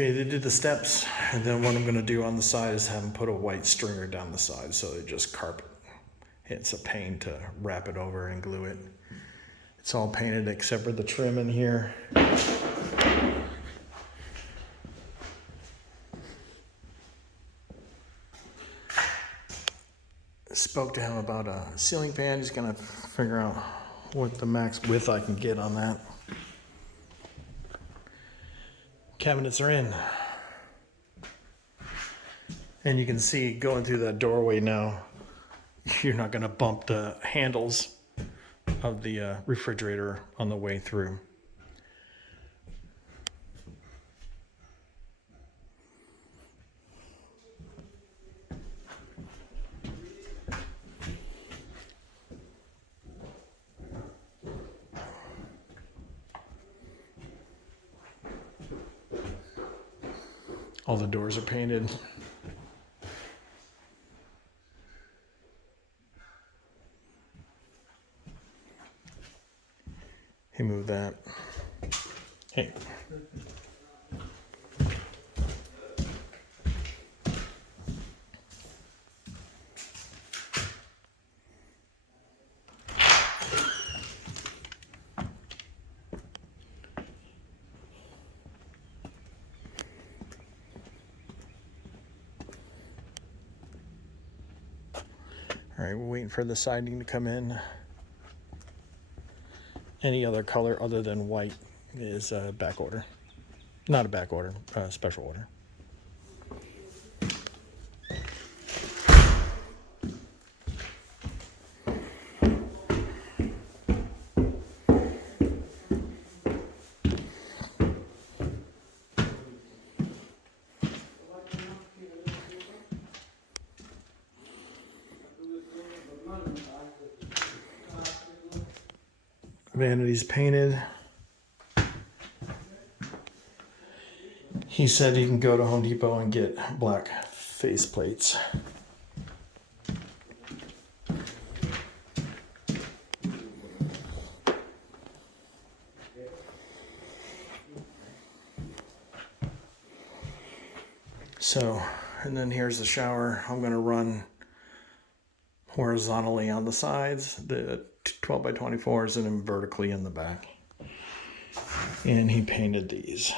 Okay, they did the steps, and then what I'm gonna do on the side is have them put a white stringer down the side so they just carpet. It's a pain to wrap it over and glue it. It's all painted except for the trim in here. Spoke to him about a ceiling fan. He's gonna figure out what the max width I can get on that. Cabinets are in. And you can see going through that doorway now, you're not gonna bump the handles of the refrigerator on the way through. All the doors are painted. He moved that. Hey. All right, we're waiting for the siding to come in. Any other color other than white is back order. Not a back order, special order. Vanity's painted. He said he can go to Home Depot and get black face plates. So, and then here's the shower. I'm going to run horizontally on the sides, the 12 by 24s, and then vertically in the back. And he painted these.